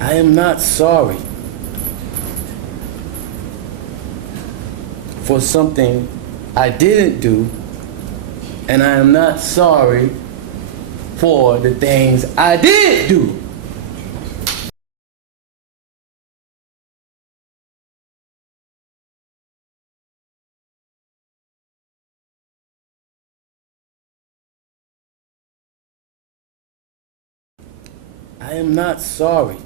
I am not sorry for something I didn't do, and I am not sorry for the things I did do. I am not sorry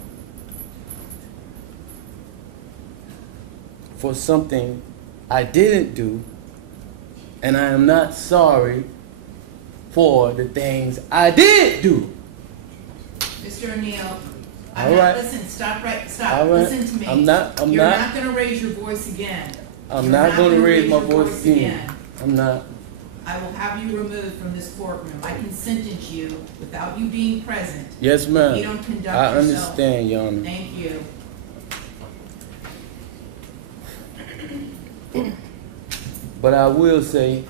for something I didn't do, and I am not sorry for the things I did do. Mr. O'Neill, All right. listen, stop, stop, All right. listen to me. I'm not You're not gonna raise your voice again. I'm You're not going to gonna raise my your voice again. I'm not. I will have you removed from this courtroom. I can sentence you without you being present. Yes, ma'am. You don't conduct I yourself. understand, Your Honor. Thank you. But I will say,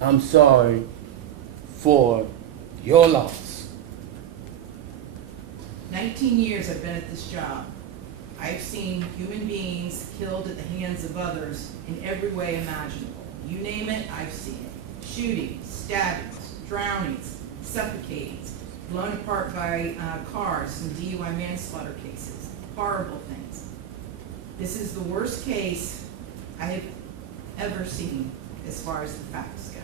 I'm sorry for your loss. 19 years I've been at this job. I've seen human beings killed at the hands of others in every way imaginable. You name it, I've seen it. Shootings, stabbings, drownings, suffocatings, blown apart by cars in DUI manslaughter cases. Horrible things. This is the worst case I have ever seen as far as the facts go.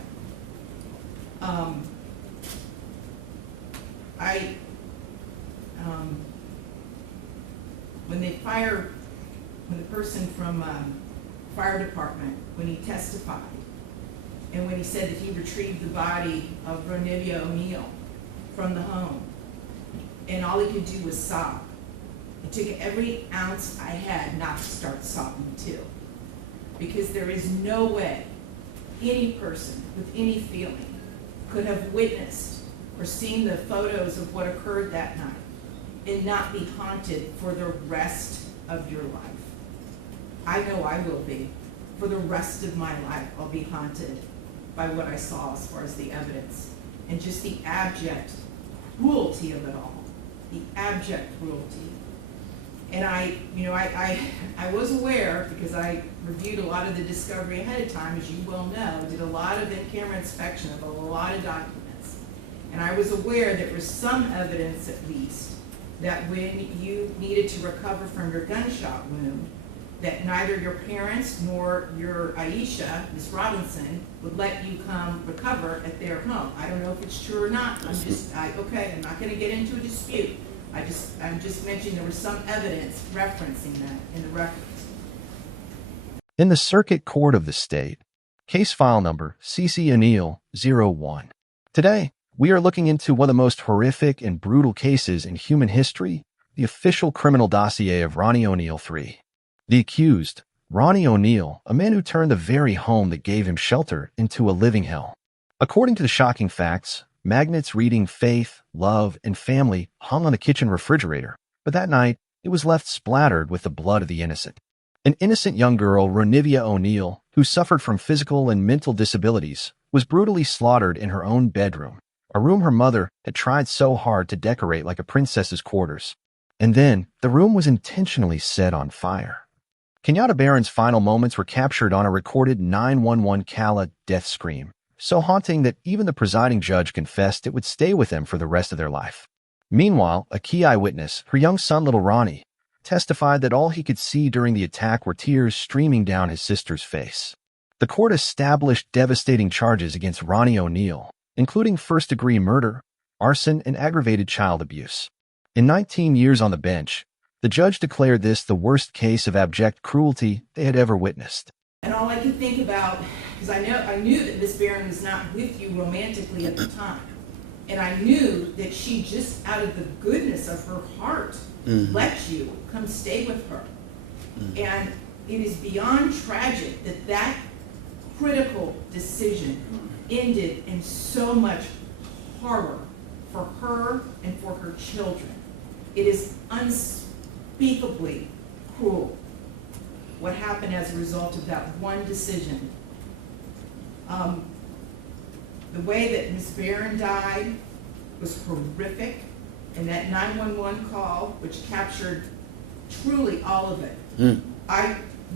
When the person from fire department, when he testified, and when he said that he retrieved the body of Ronidya O'Neill from the home, and all he could do was sob. It took every ounce I had not to start sobbing too. Because there is no way any person with any feeling could have witnessed or seen the photos of what occurred that night and not be haunted for the rest of your life. I know I will be. For the rest of my life, I'll be haunted by what I saw as far as the evidence and just the abject cruelty of it all. The abject cruelty. And I was aware, because I reviewed a lot of the discovery ahead of time, as you well know, did a lot of in-camera inspection of a lot of documents. And I was aware there was some evidence, at least, that when you needed to recover from your gunshot wound, that neither your parents nor your Aisha, Miss Robinson, would let you come recover at their home. I don't know if it's true or not. I'm not going to get into a dispute. I'm just mentioning there was some evidence referencing that in the records. In the Circuit Court of the State, case file number CC O'Neill 01. Today, we are looking into one of the most horrific and brutal cases in human history, the official criminal dossier of Ronnie O'Neill III. The accused, Ronnie O'Neill, a man who turned the very home that gave him shelter into a living hell. According to the shocking facts, magnets reading faith, love, and family hung on the kitchen refrigerator, but that night, it was left splattered with the blood of the innocent. An innocent young girl, Ronidya O'Neill, who suffered from physical and mental disabilities, was brutally slaughtered in her own bedroom, a room her mother had tried so hard to decorate like a princess's quarters. And then, the room was intentionally set on fire. Kenyatta Baron's final moments were captured on a recorded 911 Kala death scream, so haunting that even the presiding judge confessed it would stay with them for the rest of their life. Meanwhile, a key eyewitness, her young son little Ronnie, testified that all he could see during the attack were tears streaming down his sister's face. The court established devastating charges against Ronnie O'Neill, including first-degree murder, arson, and aggravated child abuse. In 19 years on the bench, the judge declared this the worst case of abject cruelty they had ever witnessed. And all I could think about, because I knew that Miss Baron was not with you romantically at the time. And I knew that she just, out of the goodness of her heart, let you come stay with her. And it is beyond tragic that that critical decision ended in so much horror for her and for her children. It is unspeakably cruel what happened as a result of that one decision. The way that Miss Baron died was horrific. And that 911 call, which captured truly all of it.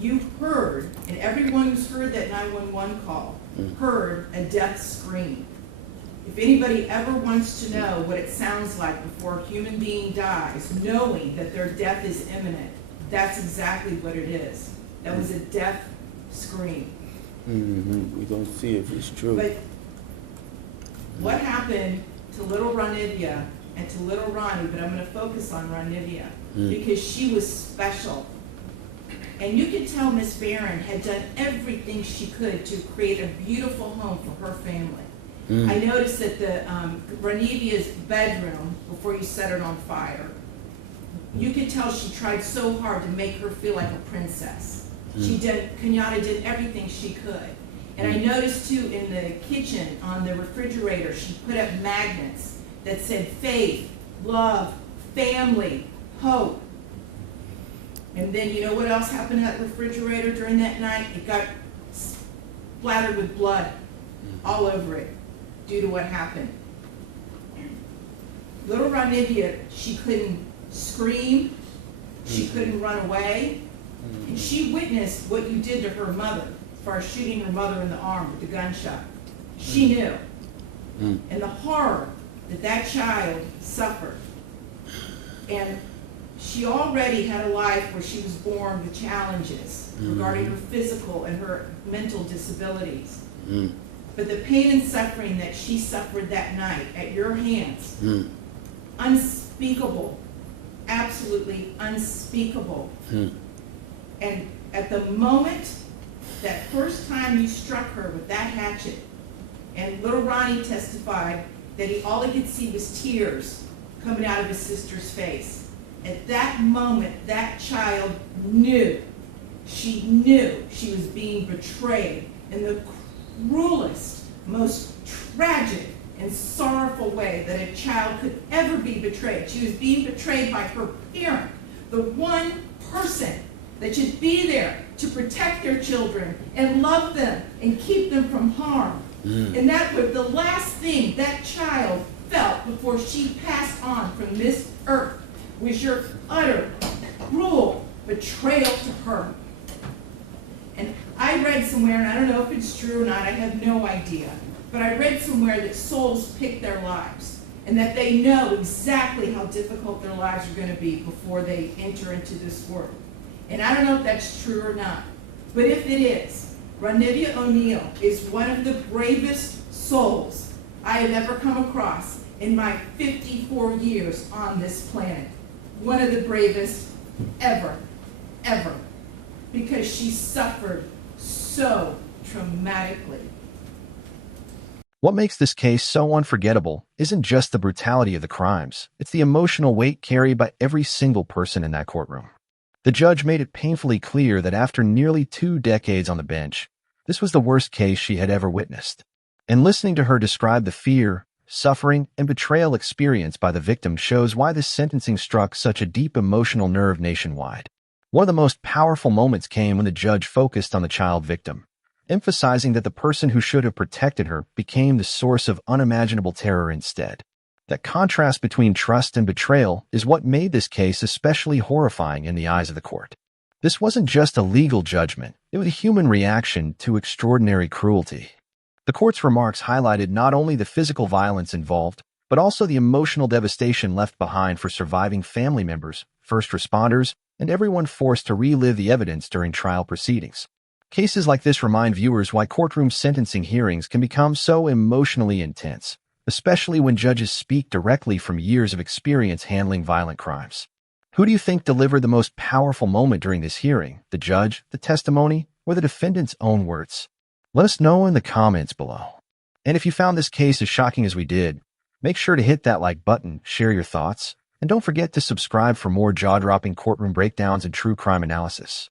You heard, and everyone who's heard that 911 call heard a death scream. If anybody ever wants to know what it sounds like before a human being dies, knowing that their death is imminent, that's exactly what it is. That was a death scream. We're going to see if it's true. But what happened to little Ronidya and to little Ronnie, but I'm going to focus on Ronidya, because she was special. And you could tell Miss Baron had done everything she could to create a beautiful home for her family. I noticed that the Ronidya's bedroom, before you set it on fire, you could tell she tried so hard to make her feel like a princess. Kenyatta did everything she could. And I noticed too in the kitchen, on the refrigerator, she put up magnets that said faith, love, family, hope. And then you know what else happened to that refrigerator during that night? It got splattered with blood all over it due to what happened. Little Ronidya, she couldn't scream, she couldn't run away, and she witnessed what you did to her mother as far as shooting her mother in the arm with the gunshot. She knew. And the horror that that child suffered. And she already had a life where she was born with challenges regarding her physical and her mental disabilities. But the pain and suffering that she suffered that night at your hands, unspeakable, absolutely unspeakable. And at the moment, that first time you struck her with that hatchet, and little Ronnie testified that all he could see was tears coming out of his sister's face. At that moment, that child knew. She knew she was being betrayed in the cruelest, most tragic and sorrowful way that a child could ever be betrayed. She was being betrayed by her parent, the one person that should be there to protect their children and love them and keep them from harm. And that was the last thing that child felt before she passed on from this earth, was your utter, cruel betrayal to her. And I read somewhere, and I don't know if it's true or not, I have no idea, but I read somewhere that souls pick their lives, and that they know exactly how difficult their lives are going to be before they enter into this world. And I don't know if that's true or not, but if it is, Ronidya O'Neal is one of the bravest souls I have ever come across in my 54 years on this planet. One of the bravest ever, ever, because she suffered so traumatically. What makes this case so unforgettable isn't just the brutality of the crimes, it's the emotional weight carried by every single person in that courtroom. The judge made it painfully clear that after nearly 2 decades on the bench, this was the worst case she had ever witnessed. And listening to her describe the fear, suffering, and betrayal experienced by the victim shows why this sentencing struck such a deep emotional nerve nationwide. One of the most powerful moments came when the judge focused on the child victim, emphasizing that the person who should have protected her became the source of unimaginable terror instead. That contrast between trust and betrayal is what made this case especially horrifying in the eyes of the court. This wasn't just a legal judgment, it was a human reaction to extraordinary cruelty. The court's remarks highlighted not only the physical violence involved, but also the emotional devastation left behind for surviving family members, first responders, and everyone forced to relive the evidence during trial proceedings. Cases like this remind viewers why courtroom sentencing hearings can become so emotionally intense, especially when judges speak directly from years of experience handling violent crimes. Who do you think delivered the most powerful moment during this hearing? The judge, the testimony, or the defendant's own words? Let us know in the comments below. And if you found this case as shocking as we did, make sure to hit that like button, share your thoughts, and don't forget to subscribe for more jaw-dropping courtroom breakdowns and true crime analysis.